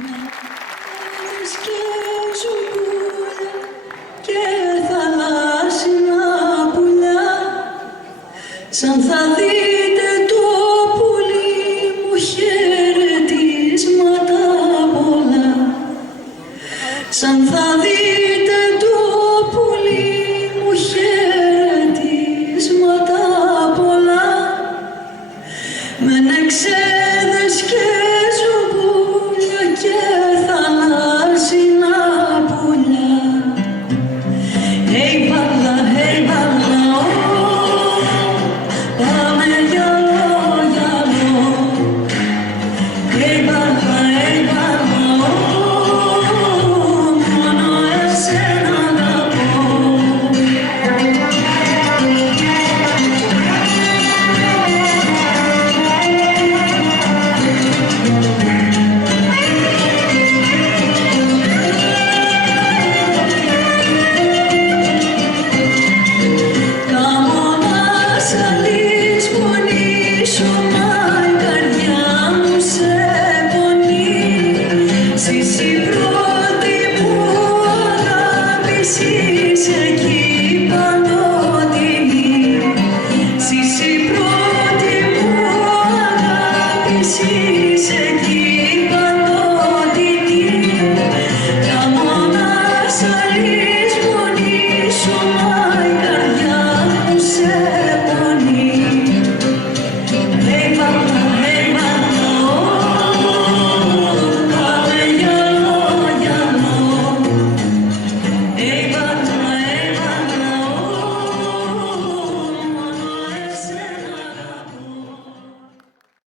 Να'ρες και ζουμπούλια και θαλάσσινα πουλιά, σαν θα δείτε το πουλί μου χαιρετίσματα πολλά, σαν θα δείτε το πουλί μου χαιρετίσματα πολλά, με νεξέδες και ζουμπούλια και θαλάσσινα πουλιά. Hey μπάλα, πάμε γυαλό, γυαλό. Hey μπάλα, μόνο εσένα αγαπώ. Είσαι εκεί πανότιμη, εσύ πρώτη μου αγάπη, είσαι εκεί.